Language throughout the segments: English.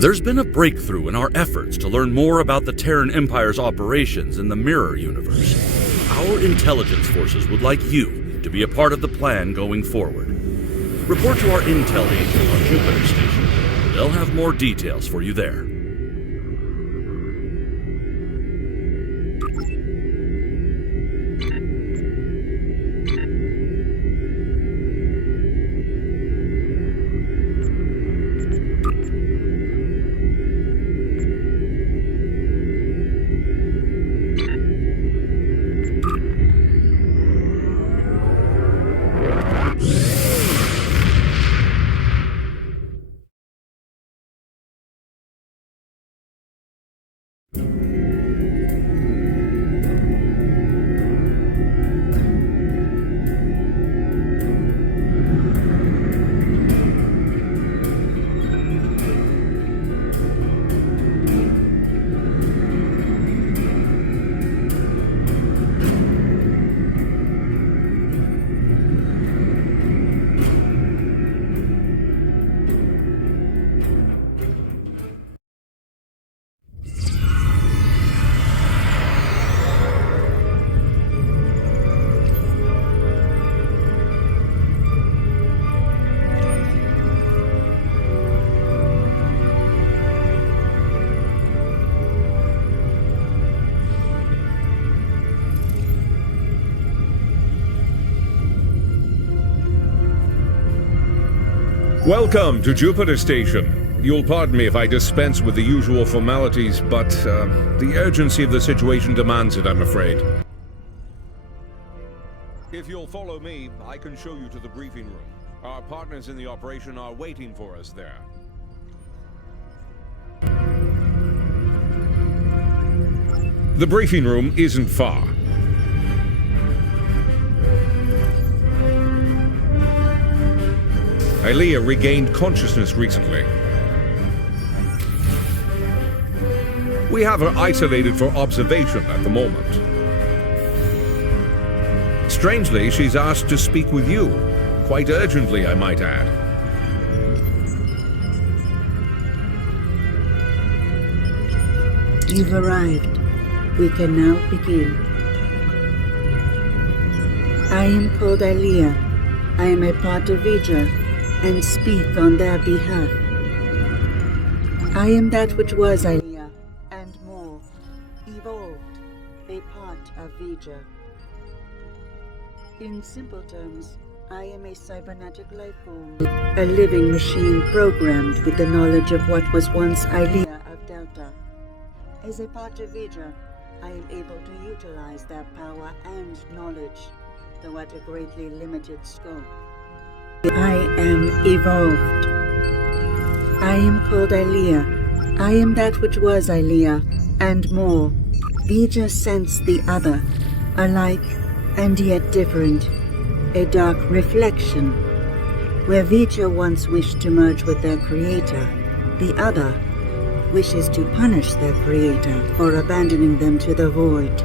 There's been a breakthrough in our efforts to learn more about the Terran Empire's operations in the Mirror Universe. Our intelligence forces would like you to be a part of the plan going forward. Report to our intel agent on Jupiter Station. They'll have more details for you there. Welcome to Jupiter Station. You'll pardon me if I dispense with the usual formalities, but the urgency of the situation demands it, I'm afraid. If you'll follow me, I can show you to the briefing room. Our partners in the operation are waiting for us there. The briefing room isn't far. Aelia regained consciousness recently. We have her isolated for observation at the moment. Strangely, she's asked to speak with you. Quite urgently, I might add. You've arrived. We can now begin. I am called Aelia. I am a part of Vidya, and speak on their behalf. I am that which was Aelia, and more, evolved, a part of Vidya. In simple terms, I am a cybernetic life form, a living machine programmed with the knowledge of what was once Aelia of Delta. As a part of Vidya, I am able to utilize their power and knowledge, though at a greatly limited scope. I am evolved. I am called Aelia. I am that which was Aelia, and more. Vidya sensed the other, alike and yet different, a dark reflection. Where Vidya once wished to merge with their creator, the other wishes to punish their creator for abandoning them to the void.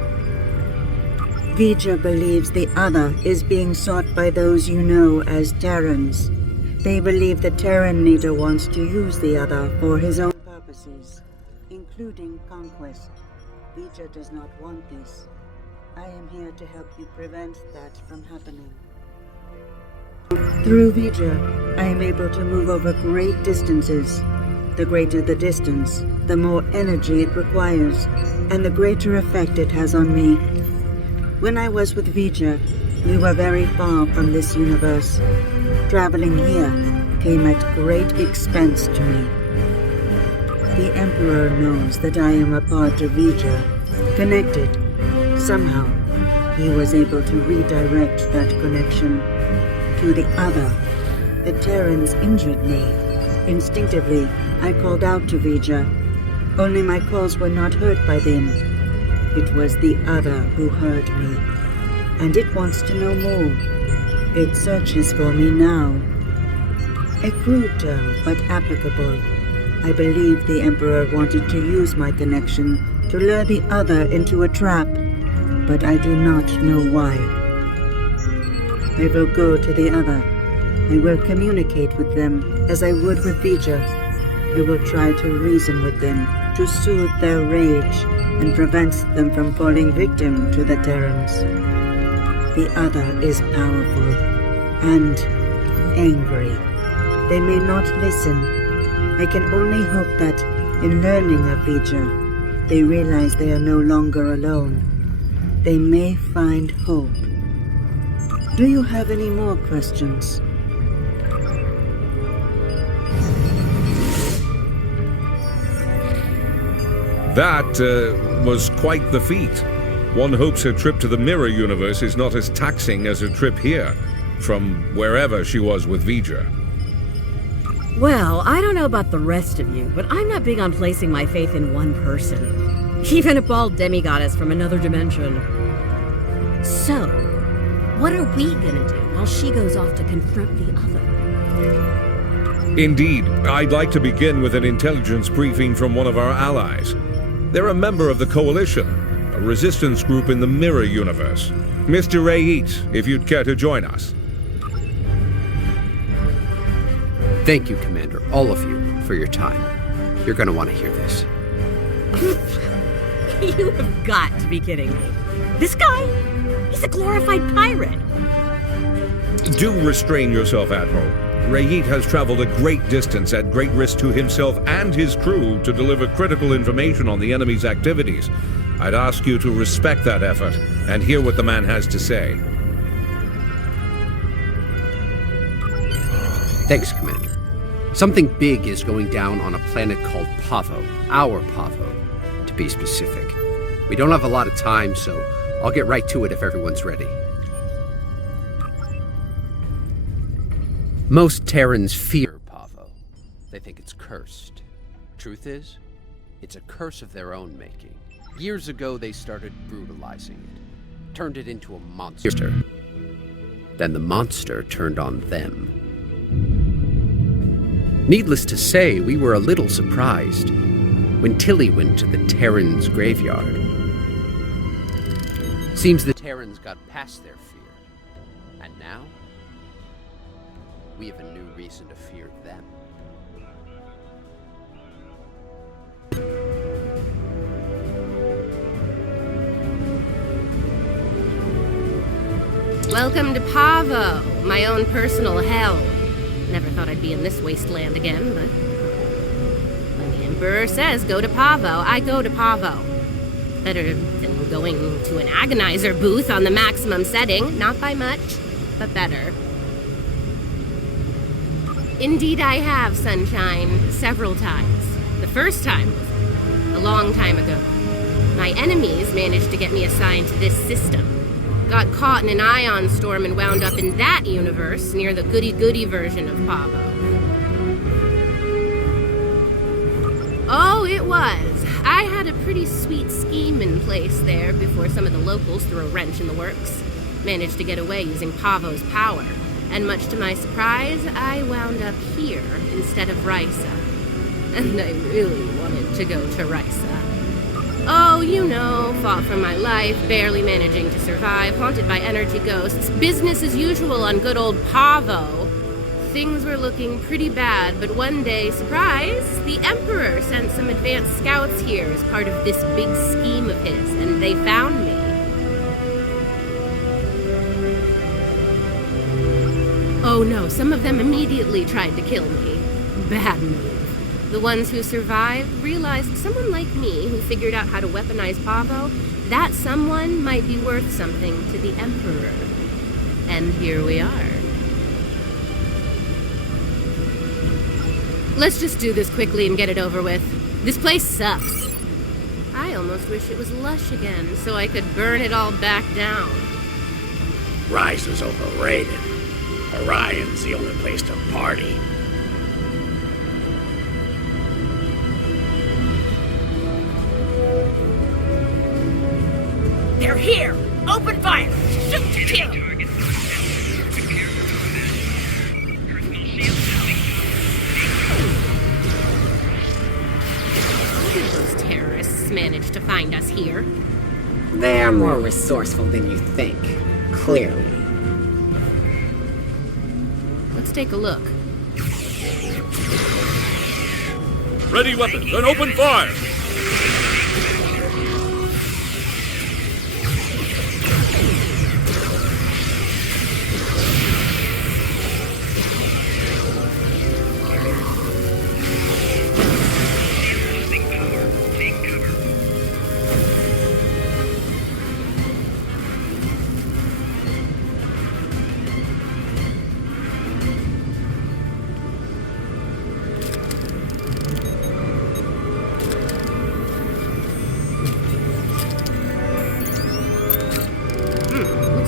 Vidya believes the other is being sought by those you know as Terrans. They believe the Terran leader wants to use the other for his own purposes, including conquest. Vidya does not want this. I am here to help you prevent that from happening. Through Vidya, I am able to move over great distances. The greater the distance, the more energy it requires, and the greater effect it has on me. When I was with Vidya, we were very far from this universe. Traveling here came at great expense to me. The Emperor knows that I am a part of Vidya, connected. Somehow, he was able to redirect that connection to the other. The Terrans injured me. Instinctively, I called out to Vidya. Only my calls were not heard by them. It was the other who heard me, and it wants to know more. It searches for me now. A crude term, but applicable. I believe the Emperor wanted to use my connection to lure the other into a trap, but I do not know why. I will go to the other. I will communicate with them as I would with Vidya. You will try to reason with them to soothe their rage and prevent them from falling victim to the Terrans. The other is powerful and angry. They may not listen. I can only hope that, in learning of Vija, they realize they are no longer alone. They may find hope. Do you have any more questions? That was quite the feat. One hopes her trip to the mirror universe is not as taxing as her trip here, from wherever she was with Vija. Well, I don't know about the rest of you, but I'm not big on placing my faith in one person. Even a bald demigoddess from another dimension. So, what are we gonna do while she goes off to confront the other? Indeed, I'd like to begin with an intelligence briefing from one of our allies. They're a member of the Coalition, a resistance group in the mirror universe. Mr. Rayit, if you'd care to join us. Thank you, Commander, all of you, for your time. You're gonna want to hear this. You have got to be kidding me. This guy? He's a glorified pirate. Do restrain yourself, Admiral. Rayit has traveled a great distance at great risk to himself and his crew to deliver critical information on the enemy's activities. I'd ask you to respect that effort and hear what the man has to say. Thanks, Commander. Something big is going down on a planet called Pavo, our Pavo, to be specific. We don't have a lot of time, so I'll get right to it if everyone's ready. Most Terrans fear Pavo. They think it's cursed. Truth is, it's a curse of their own making. Years ago, they started brutalizing it, turned it into a monster. Then the monster turned on them. Needless to say, we were a little surprised when Tilly went to the Terrans' graveyard. Seems the Terrans got past their fear, and now we have a new reason to fear them. Welcome to Pavo, my own personal hell. Never thought I'd be in this wasteland again, but when the Emperor says go to Pavo, I go to Pavo. Better than going to an agonizer booth on the maximum setting. Not by much, but better. Indeed I have, Sunshine, several times. The first time was a long time ago. My enemies managed to get me assigned to this system. Got caught in an ion storm and wound up in that universe near the goody-goody version of Pavo. Oh, it was. I had a pretty sweet scheme in place there before some of the locals threw a wrench in the works. Managed to get away using Pavo's power. And much to my surprise, I wound up here instead of Risa. And I really wanted to go to Risa. Oh, you know, fought for my life, barely managing to survive, haunted by energy ghosts, business as usual on good old Pavo. Things were looking pretty bad, but one day, surprise, the Emperor sent some advanced scouts here as part of this big scheme of his, and they found me. Oh no, some of them immediately tried to kill me. Bad move. The ones who survived realized someone like me who figured out how to weaponize Pavo, that someone might be worth something to the Emperor. And here we are. Let's just do this quickly and get it over with. This place sucks. I almost wish it was lush again so I could burn it all back down. Rise is overrated. Orion's the only place to party. They're here! Open fire! Shoot to kill! How did those terrorists manage to find us here? They're more resourceful than you think, clearly. Let's take a look. Ready weapons and open fire!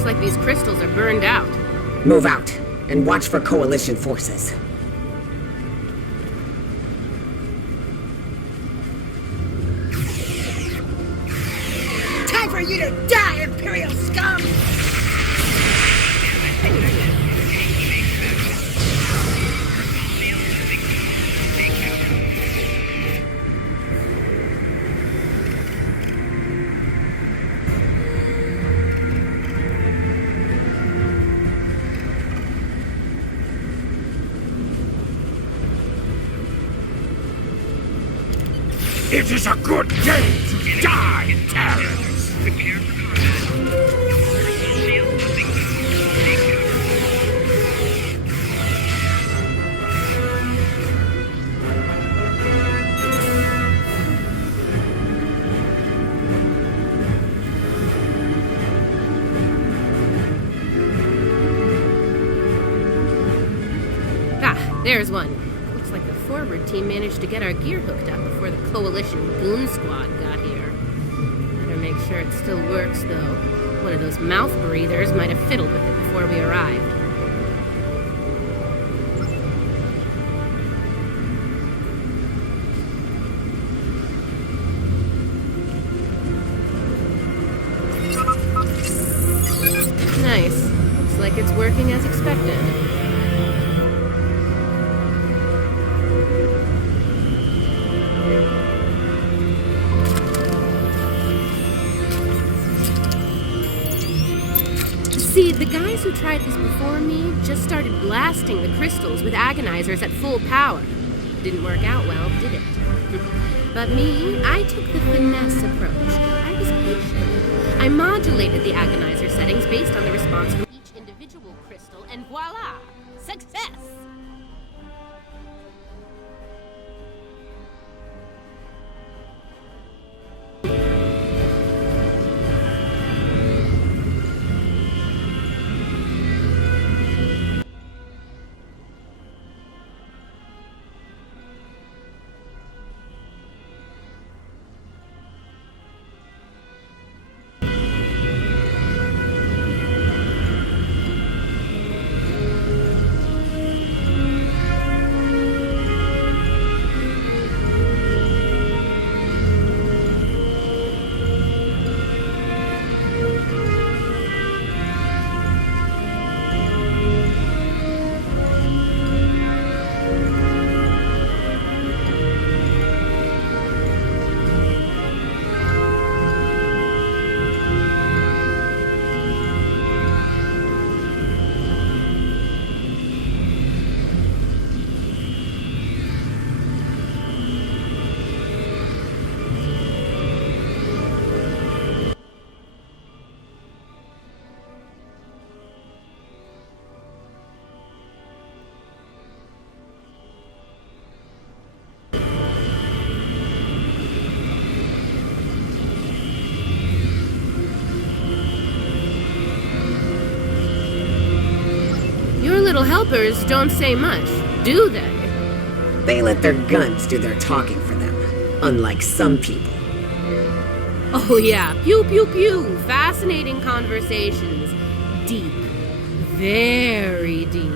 Like these crystals are burned out. Move out, and watch for Coalition forces. Time for you to die, Imperial scum! It is a good day to die, Terrans! Prepare for combat. Shield moving. Ah, there's one. Looks like the forward team managed to get our gear hooked up before the Coalition goon squad got here. Better make sure it still works, though. One of those mouth breathers might have fiddled with it before we arrived. Nice. Looks like it's working as expected. See, the guys who tried this before me just started blasting the crystals with agonizers at full power. Didn't work out well, did it? But me, I took the finesse approach. I was patient. I modulated the agonizer settings based on the response from each individual crystal, and voila! Success! Little helpers don't say much, do they? They let their guns do their talking for them, unlike some people. Oh yeah, pew pew pew, fascinating conversations. Deep, very deep.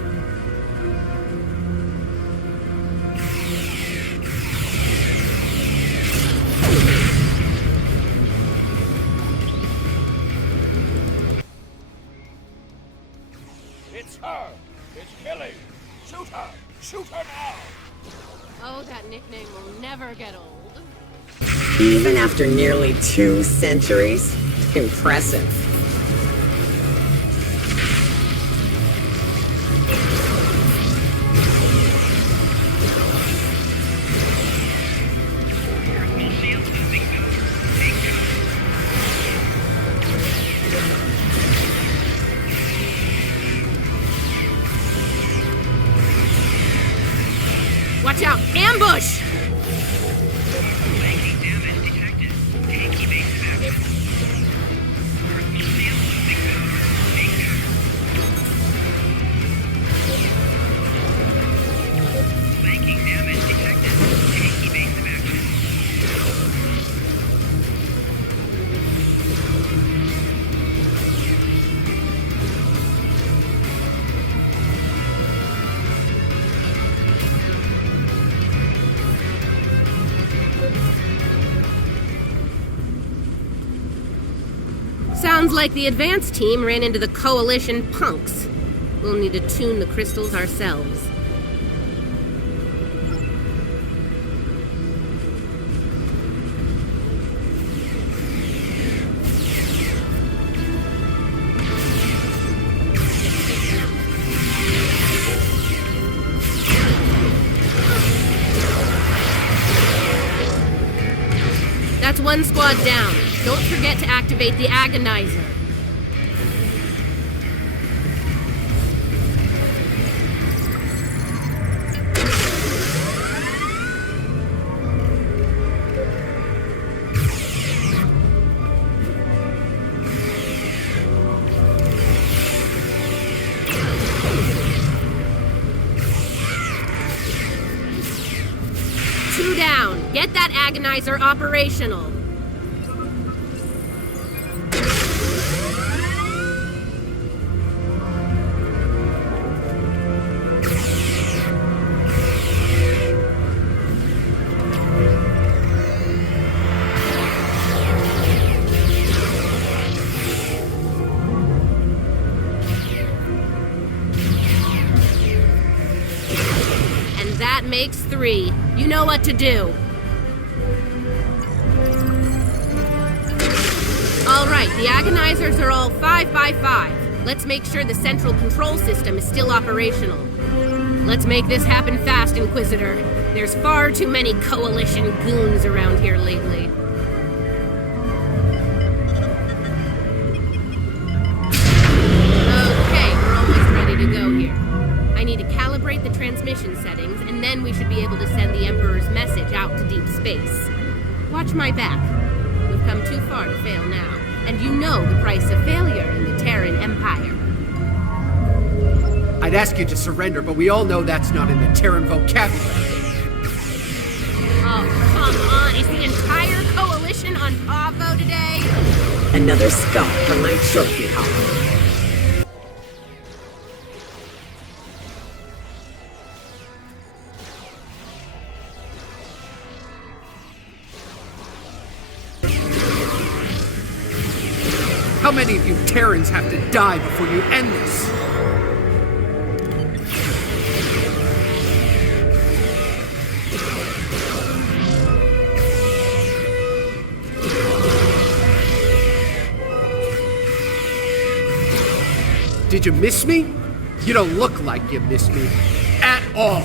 It's her! It's Millie! Shoot her! Shoot her now! Oh, that nickname will never get old. Even after nearly 2 centuries? Impressive. Watch out! Ambush! Flanking damage detected. Take evasive action. Personal shield losing power. Take cover. Flanking damage detected. Take evasive action. Sounds like the advanced team ran into the Coalition punks. We'll need to tune the crystals ourselves. That's one squad down. Don't forget to activate the Agonizer. Two down. Get that Agonizer operational. That makes 3. You know what to do. All right, the Agonizers are all 5 by 5. Let's make sure the central control system is still operational. Let's make this happen fast, Inquisitor. There's far too many Coalition goons around here lately. Okay, we're almost ready to go here. I need to calibrate the transmission settings, and then we should be able to send the Emperor's message out to deep space. Watch my back. We've come too far to fail now, and you know the price of failure in the Terran Empire. I'd ask you to surrender, but we all know that's not in the Terran vocabulary. Oh, come on. Is the entire Coalition on Pavo today? Another skull for my trophy hall. How many of you Terrans have to die before you end this? Did you miss me? You don't look like you missed me. At all.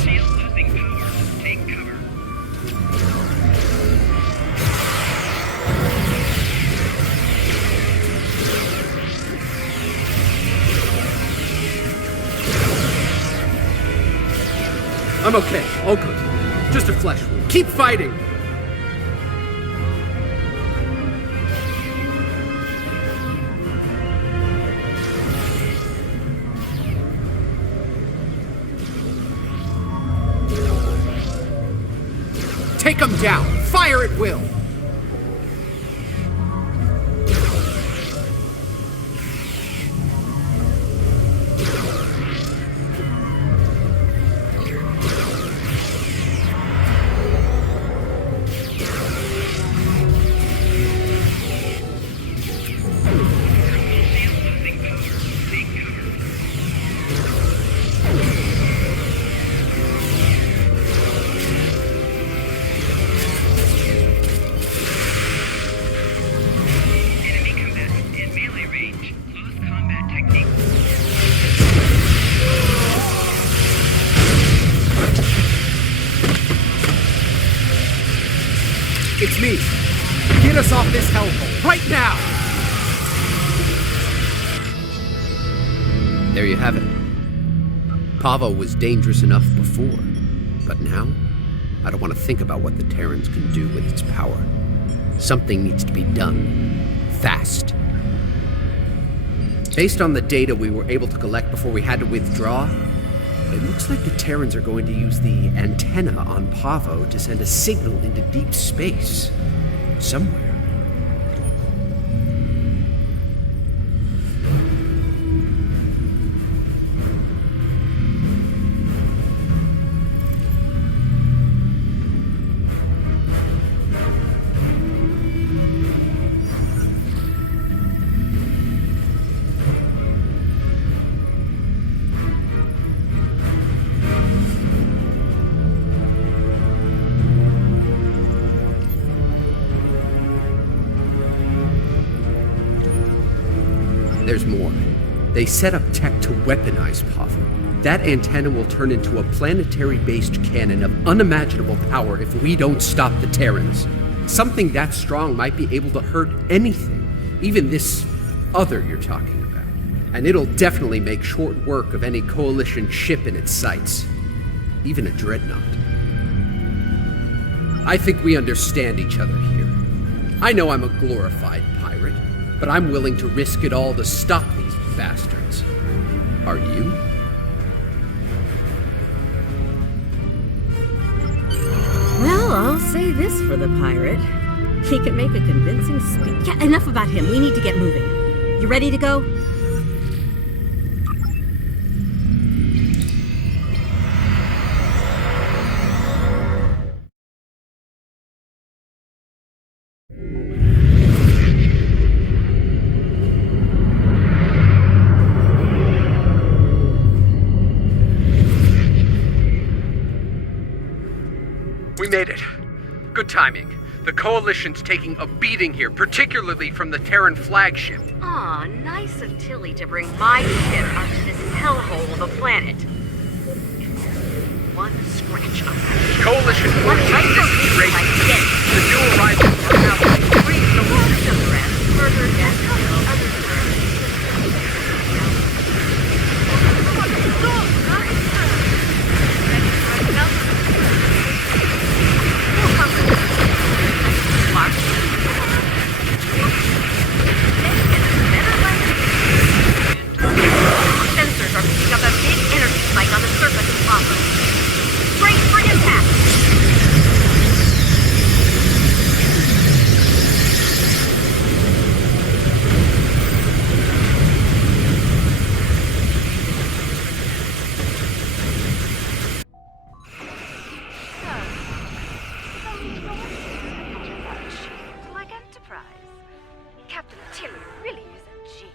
Shield losing power. Take cover. I'm okay. All good. Just a flesh wound. Keep fighting. Take them down. Fire at will. It's me. Get us off this hellhole right now! There you have it. Pavo was dangerous enough before, but now, I don't want to think about what the Terrans can do with its power. Something needs to be done. Fast. Based on the data we were able to collect before we had to withdraw, it looks like the Terrans are going to use the antenna on Pavo to send a signal into deep space. Somewhere. There's more. They set up tech to weaponize Pavo. That antenna will turn into a planetary-based cannon of unimaginable power if we don't stop the Terrans. Something that strong might be able to hurt anything, even this other you're talking about. And it'll definitely make short work of any Coalition ship in its sights. Even a dreadnought. I think we understand each other here. I know I'm a glorified pirate, but I'm willing to risk it all to stop these bastards. Are you? Well, I'll say this for the pirate. He can make a convincing speech. Yeah, enough about him. We need to get moving. You ready to go? We made it. Good timing. The Coalition's taking a beating here, particularly from the Terran flagship. Aw, nice of Tilly to bring my ship out to this hellhole of a planet. One scratch on that. Coalition One forces micro race. like this. The new arrivals are now Free the world of the rest. Further death of the other Sensors are picking up a big energy spike on the surface of Pavo. Brace for impact! Like Enterprise. Captain Tilly really is a genius.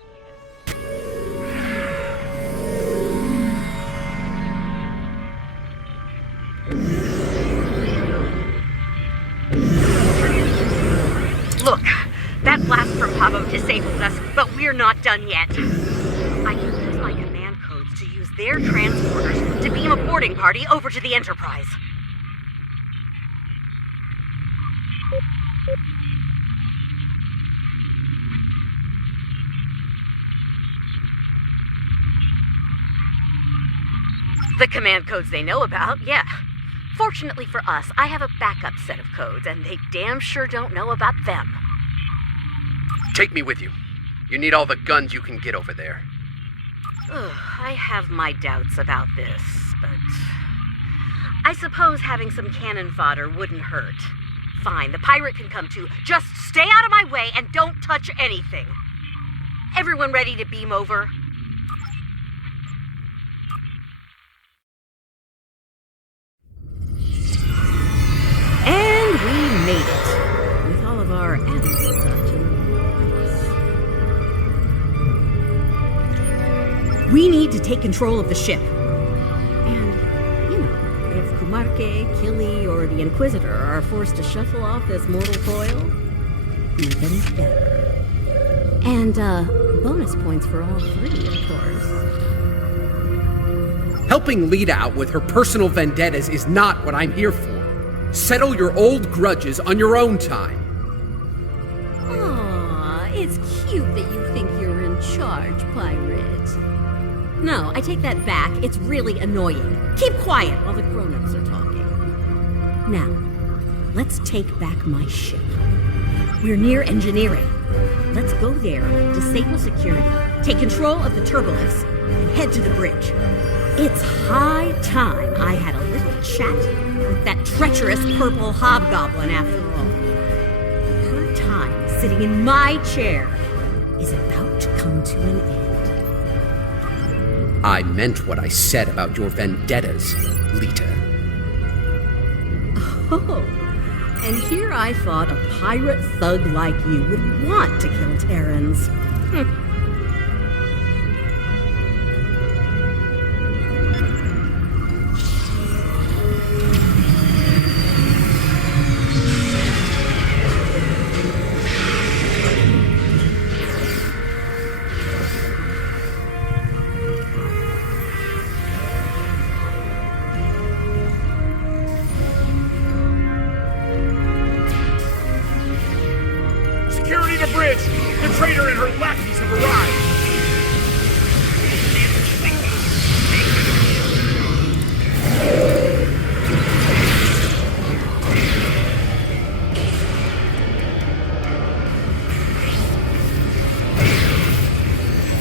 Look, that blast from Pavo disabled us, but we're not done yet. I can use my command codes to use their transporters to beam a boarding party over to the Enterprise. The command codes they know about, yeah. Fortunately for us, I have a backup set of codes, and they damn sure don't know about them. Take me with you. You need all the guns you can get over there. Ugh, I have my doubts about this, but I suppose having some cannon fodder wouldn't hurt. Fine, the pirate can come too. Just stay out of my way and don't touch anything. Everyone ready to beam over? And we made it, with all of our animals up to the We need to take control of the ship. And, you know, if Kumarke, Killy, or the Inquisitor are forced to shuffle off this mortal coil, even better. And, bonus points for all three, of course. Helping Lita out with her personal vendettas is not what I'm here for. Settle your old grudges on your own time. Aw, it's cute that you think you're in charge, pirate. No, I take that back. It's really annoying. Keep quiet while the grown-ups are talking. Now, let's take back my ship. We're near engineering. Let's go there, disable security, take control of the turbolifts, and head to the bridge. It's high time I had a little chat with that treacherous purple hobgoblin after all. Her time sitting in my chair is about to come to an end. I meant what I said about your vendettas, Lita. Oh, and here I thought a pirate thug like you would want to kill Terrans. Security to bridge! The traitor and her lackeys have arrived!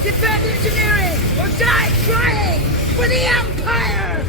Defend engineering or die trying for the Empire!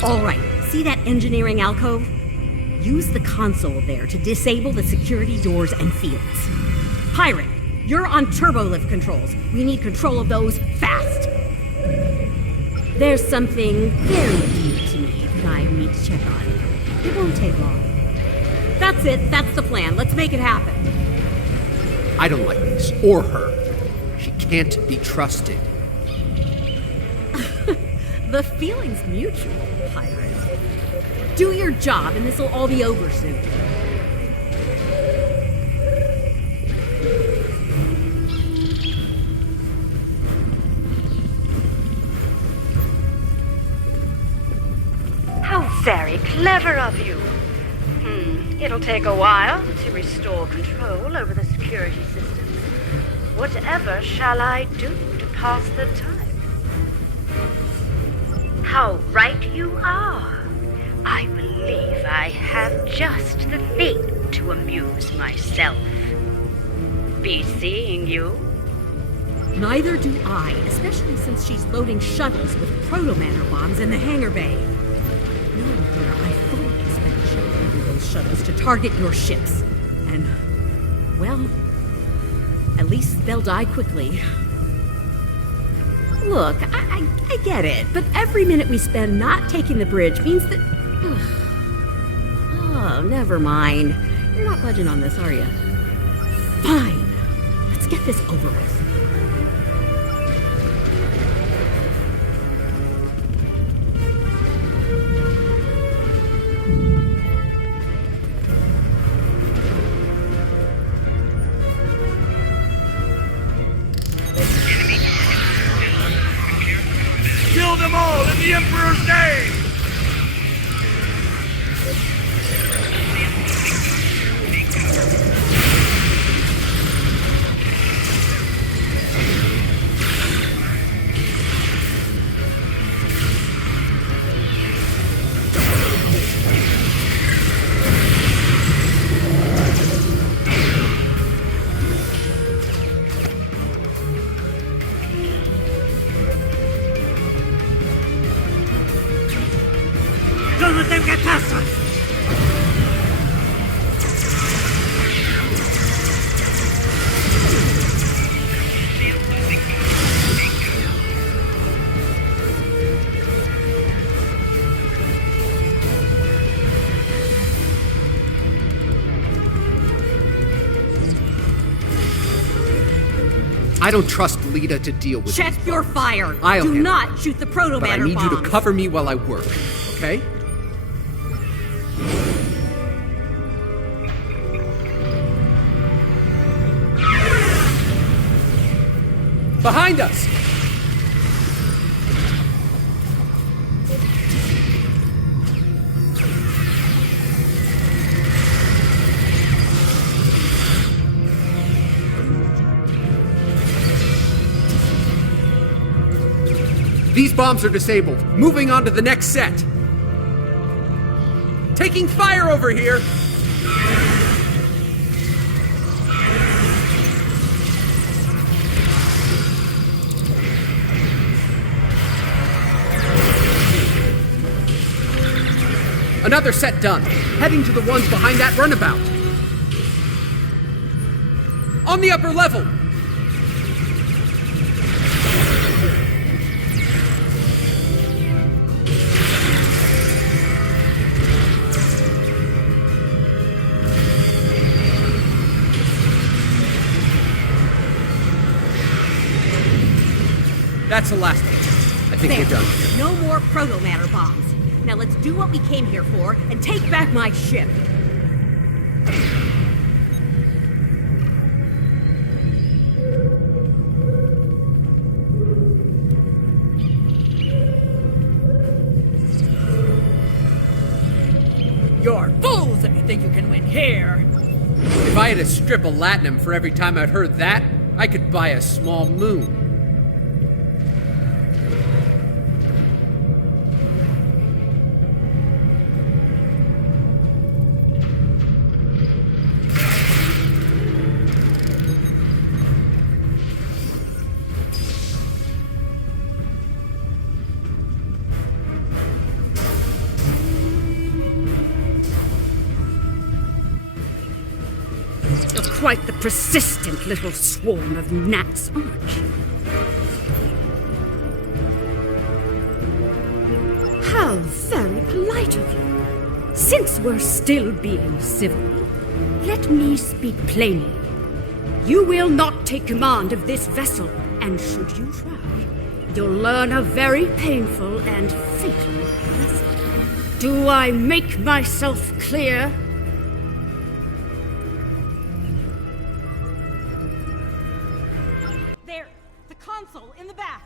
All right, see that engineering alcove? Use the console there to disable the security doors and fields. Pirate, you're on turbolift controls. We need control of those fast. There's something very deep to me that I need to check on. It won't take long. That's it, that's the plan. Let's make it happen. I don't like this, or her. She can't be trusted. The feeling's mutual, pirate. Do your job and this'll all be over soon. How very clever of you. It'll take a while to restore control over the security systems. Whatever shall I do to pass the time? How right you are. I believe I have just the thing to amuse myself. Be seeing you. Neither do I, especially since she's loading shuttles with proto-manor bombs in the hangar bay. No, dear, I fully expect she'll order those shuttles to target your ships. And, well, at least they'll die quickly. Look, I get it, but every minute we spend not taking the bridge means that... Oh, never mind. You're not budging on this, are you? Fine. Let's get this over with. Kill them all in the Emperor's name! I don't trust Lita to deal with Check these your bombs. fire. I'll Do handle not it. shoot the proto But I matter need you to bombs. cover me while I work, okay? Behind us! These bombs are disabled. Moving on to the next set. Taking fire over here! Another set done. Heading to the ones behind that runabout. On the upper level. That's the last one. I think There. we're done. No more proto matter bombs. Now let's do what we came here for and take back my ship. You're fools if you think you can win here. If I had a strip of latinum for every time I'd heard that, I could buy a small moon. You're quite the persistent little swarm of gnats, aren't you? How very polite of you. Since we're still being civil, let me speak plainly. You will not take command of this vessel, and should you try, you'll learn a very painful and fatal lesson. Do I make myself clear? There, the console in the back.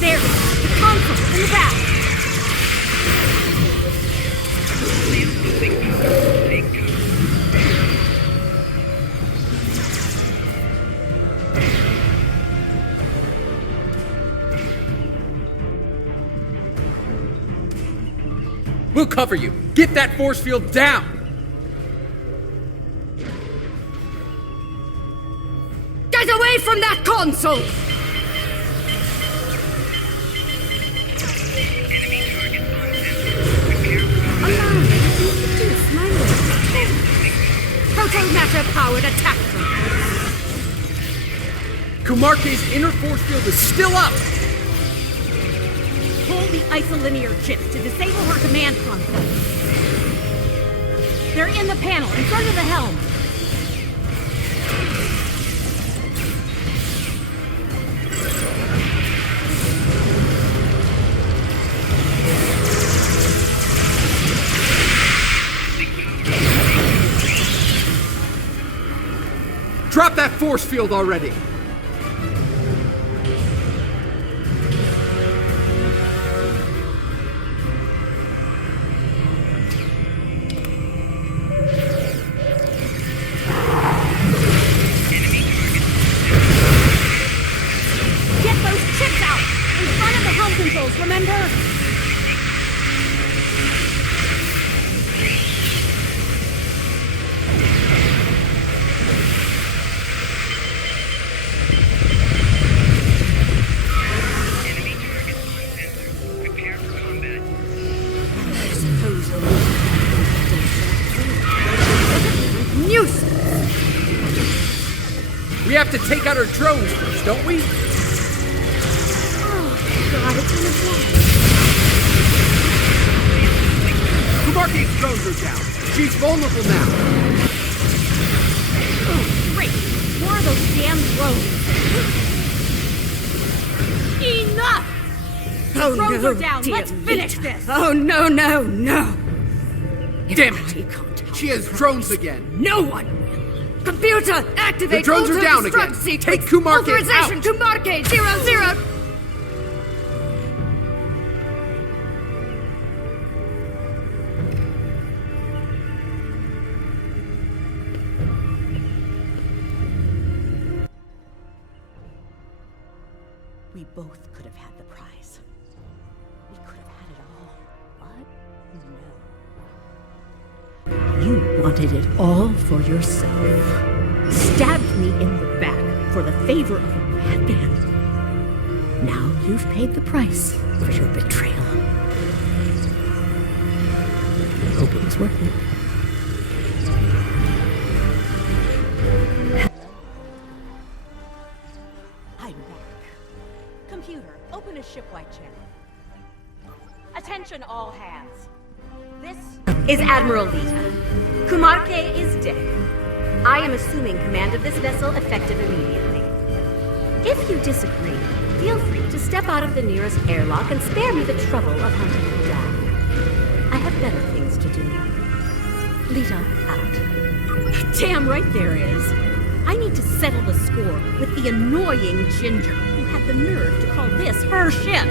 There, the console in the back. We'll cover you. Get that force field down! Get away from that console! Allow me to introduce my new proto-matter-powered attack drone. Kumarke's inner force field is still up! Pull the isolinear chips to disable her command console. They're in the panel, in front of the helm. Drop that force field already! Get those chips out! In front of the helm controls, remember? Prepare for combat. I suppose you'll nuisance. We have to take out our drones first, don't we? Oh, God, it's gonna fly. Kumarki's drones are down. She's vulnerable now. Oh, great. More of those damn drones. Enough! Oh, drones no, are down. dear Let's finish Lita. this. Oh, no, no, no. Damn it! She has drones again. No one will. Computer, activate. The drones are down again. Sequence. Take Kumarki Authorization, out. Kumarki, 00. We both could have had the prize. We could have had it all, but no. You wanted it all for yourself. Stabbed me in the back for the favor of a madman. Now you've paid the price for your betrayal. Hope it was worth it. I'm back. Computer, open a shipwide channel. Attention all hands. This is Admiral Lita. Kumarke is dead. I am assuming command of this vessel effective immediately. If you disagree, feel free to step out of the nearest airlock and spare me the trouble of hunting you down. I have better things to do. Lita, out. Damn right there is. I need to settle the score with the annoying Ginger who had the nerve to call this her ship.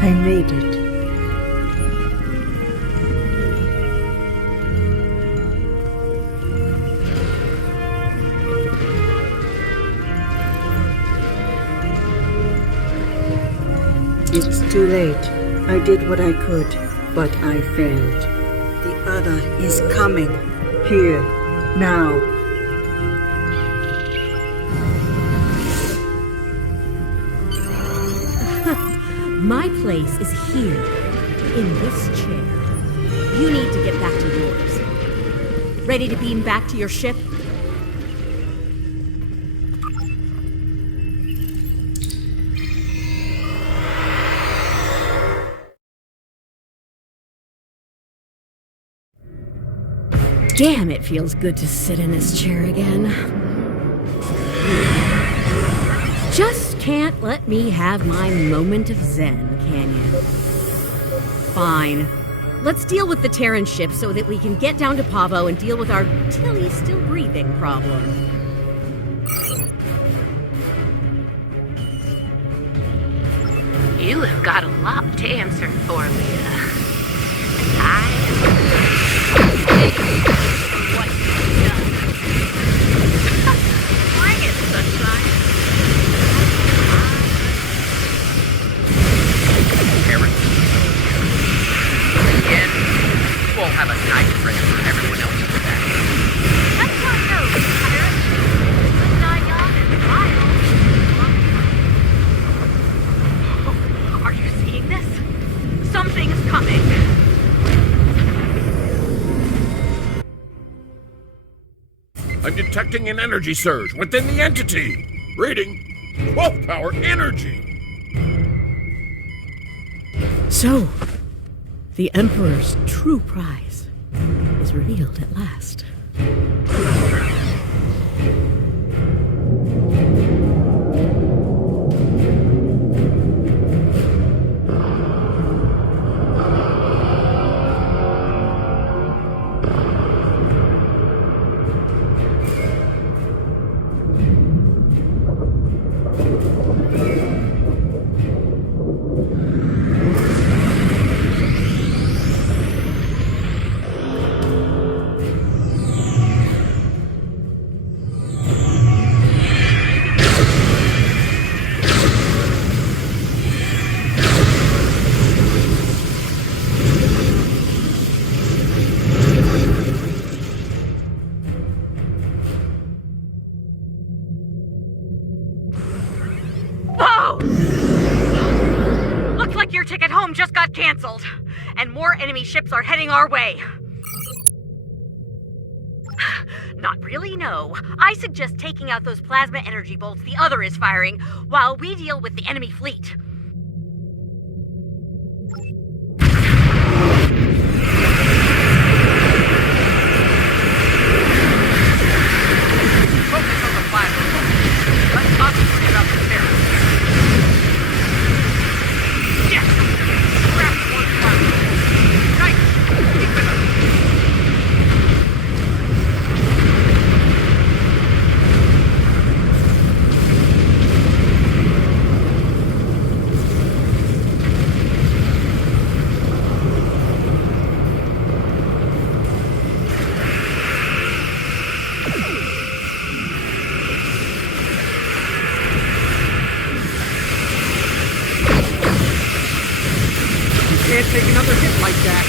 I made it. It's too late. I did what I could, but I failed. The other is coming. Here. Now. My place is here, in this chair. You need to get back to yours. Ready to beam back to your ship? Damn, it feels good to sit in this chair again. Just can't let me have my moment of zen, can you? Fine. Let's deal with the Terran ship so that we can get down to Pavo and deal with our Tilly still breathing problem. You have got a lot to answer for, Lita. What you've done. Bring it, sunshine. Terran. Again, we'll have a night break for everyone else in the back. That's what goes, Terran. Good night, young and wild. Are you seeing this? Something's coming. I'm detecting an energy surge within the entity. Reading 12 power energy. So, the Emperor's true prize is revealed at last. Your ticket home just got canceled, and more enemy ships are heading our way. Not really, no. I suggest taking out those plasma energy bolts the other is firing while we deal with the enemy fleet. Focus on the plasma bolt. Let us worry about the Terran. Yes! Grab one plasma bolt. Nice! Keep it up. Can't take another hit like that.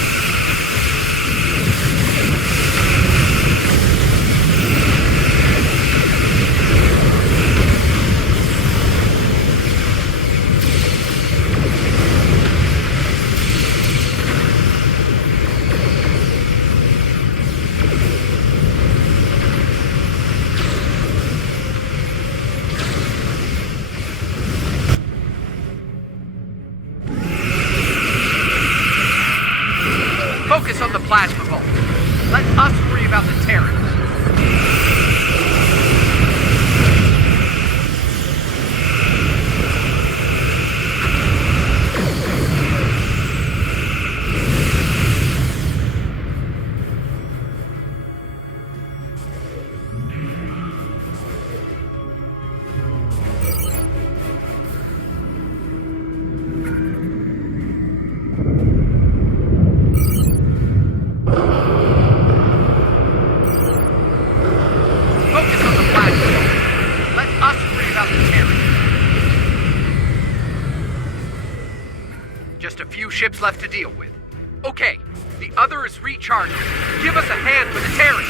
Focus on the plasma bolt. Let us worry about the Terrans. Just a few ships left to deal with. Okay, the other is recharging. Give us a hand with the Terran.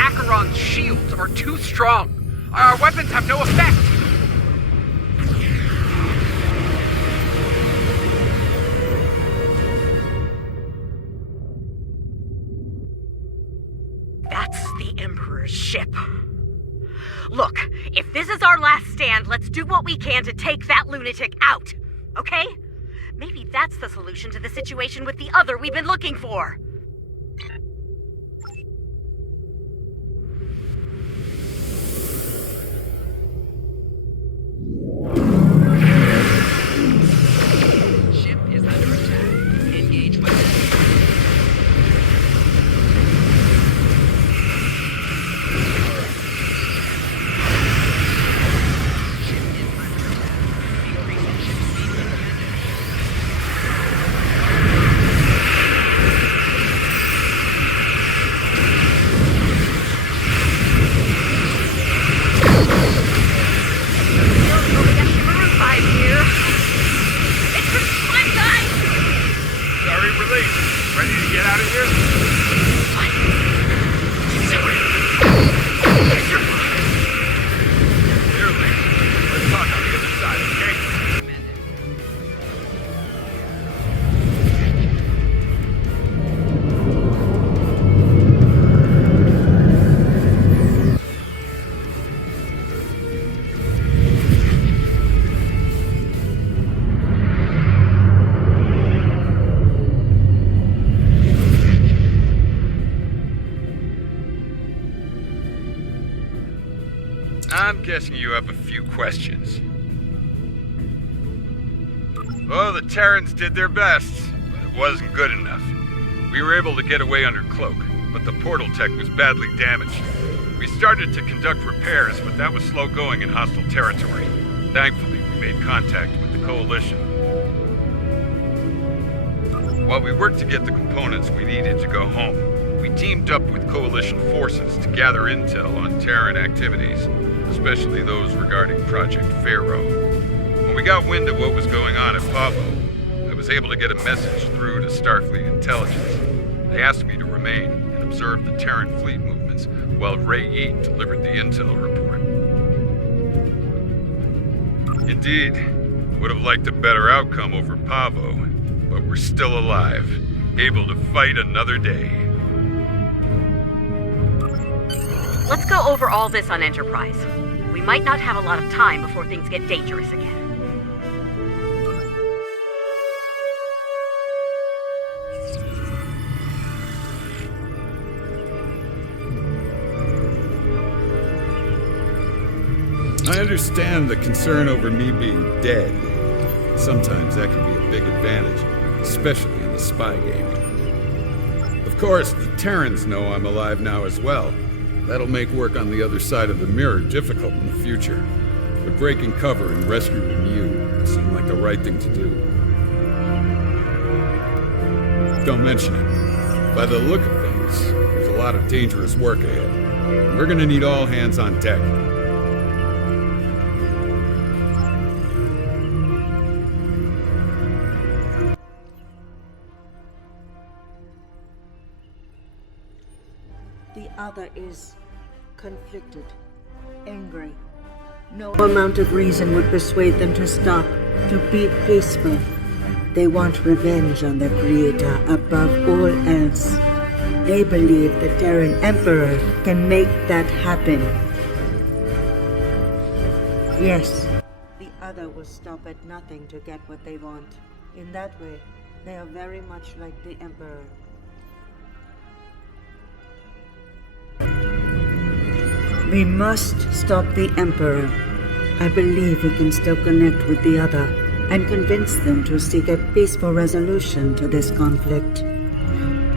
Acorns' shields are too strong. Our weapons have no effect. That's the Emperor's ship. Look, if this is our last stand, let's do what we can to take that lunatic out, okay? Maybe that's the solution to the situation with the other we've been looking for. Ship is under attack. Engage weapons. I'm guessing you have a few questions. Well, the Terrans did their best, but it wasn't good enough. We were able to get away under cloak, but the portal tech was badly damaged. We started to conduct repairs, but that was slow going in hostile territory. Thankfully, we made contact with the Coalition. While we worked to get the components we needed to go home, we teamed up with Coalition forces to gather intel on Terran activities, especially those regarding Project Pharaoh. When we got wind of what was going on at Pavo, I was able to get a message through to Starfleet Intelligence. They asked me to remain and observe the Terran fleet movements while Ray Yeet delivered the intel report. Indeed, would have liked a better outcome over Pavo, but we're still alive, able to fight another day. Let's go over all this on Enterprise. We might not have a lot of time before things get dangerous again. I understand the concern over me being dead. Sometimes that can be a big advantage, especially in the spy game. Of course, the Terrans know I'm alive now as well. That'll make work on the other side of the mirror difficult in the future. But breaking cover and rescuing you seemed like the right thing to do. Don't mention it. By the look of things, there's a lot of dangerous work ahead. We're gonna need all hands on deck. The other is conflicted, angry. No amount of reason would persuade them to stop, to be peaceful. They want revenge on their creator above all else. They believe the Terran Emperor can make that happen. Yes, the other will stop at nothing to get what they want. In that way, they are very much like the Emperor. We must stop the Emperor. I believe we can still connect with the other and convince them to seek a peaceful resolution to this conflict.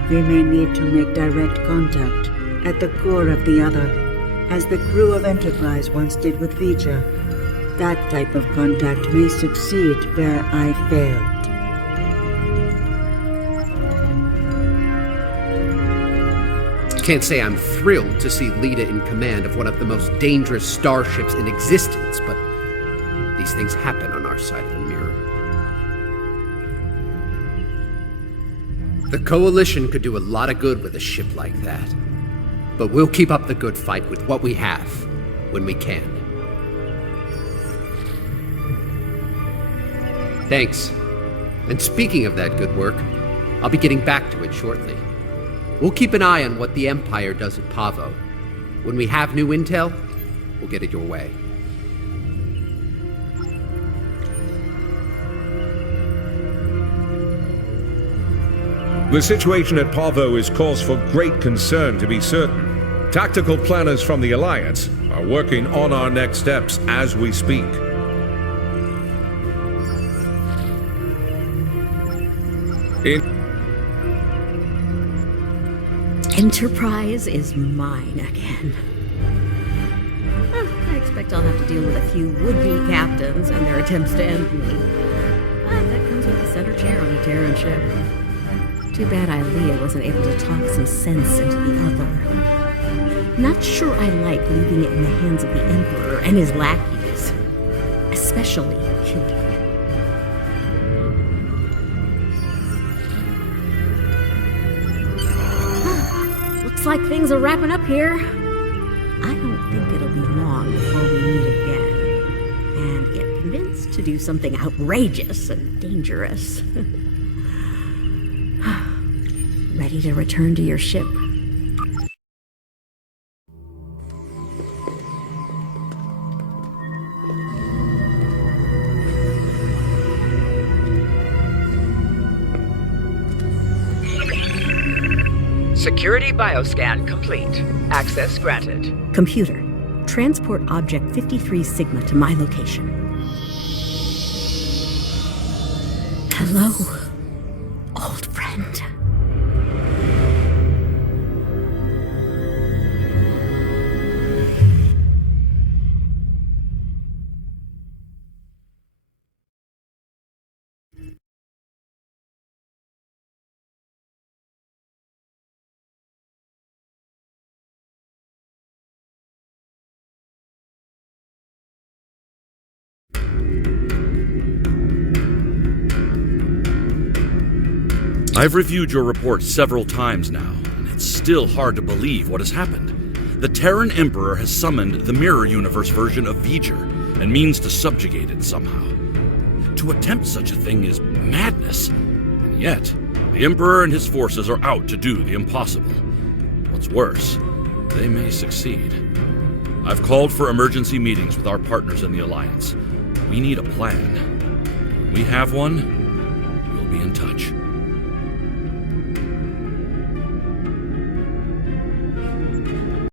We may need to make direct contact at the core of the other, as the crew of Enterprise once did with Vija. That type of contact may succeed where I failed. Can't say I'm thrilled to see Lita in command of one of the most dangerous starships in existence, but these things happen on our side of the mirror. The Coalition could do a lot of good with a ship like that, but we'll keep up the good fight with what we have, when we can. Thanks. And speaking of that good work, I'll be getting back to it shortly. We'll keep an eye on what the Empire does at Pavo. When we have new intel, we'll get it your way. The situation at Pavo is cause for great concern, to be certain. Tactical planners from the Alliance are working on our next steps as we speak. Enterprise is mine again. I expect I'll have to deal with a few would-be captains and their attempts to end me. But that comes with the center chair on a Terran ship. Too bad Ilea wasn't able to talk some sense into the other. Not sure I like leaving it in the hands of the Emperor and his lackeys. Especially Kid. Looks like things are wrapping up here. I don't think it'll be long before we meet again and get convinced to do something outrageous and dangerous. Ready to return to your ship? Security bioscan complete. Access granted. Computer, Transport Object 53 Sigma to my location. Hello, old friend. I've reviewed your report several times now, and it's still hard to believe what has happened. The Terran Emperor has summoned the Mirror Universe version of V'ger and means to subjugate it somehow. To attempt such a thing is madness, and yet the Emperor and his forces are out to do the impossible. What's worse, they may succeed. I've called for emergency meetings with our partners in the Alliance. We need a plan. When we have one, we'll be in touch.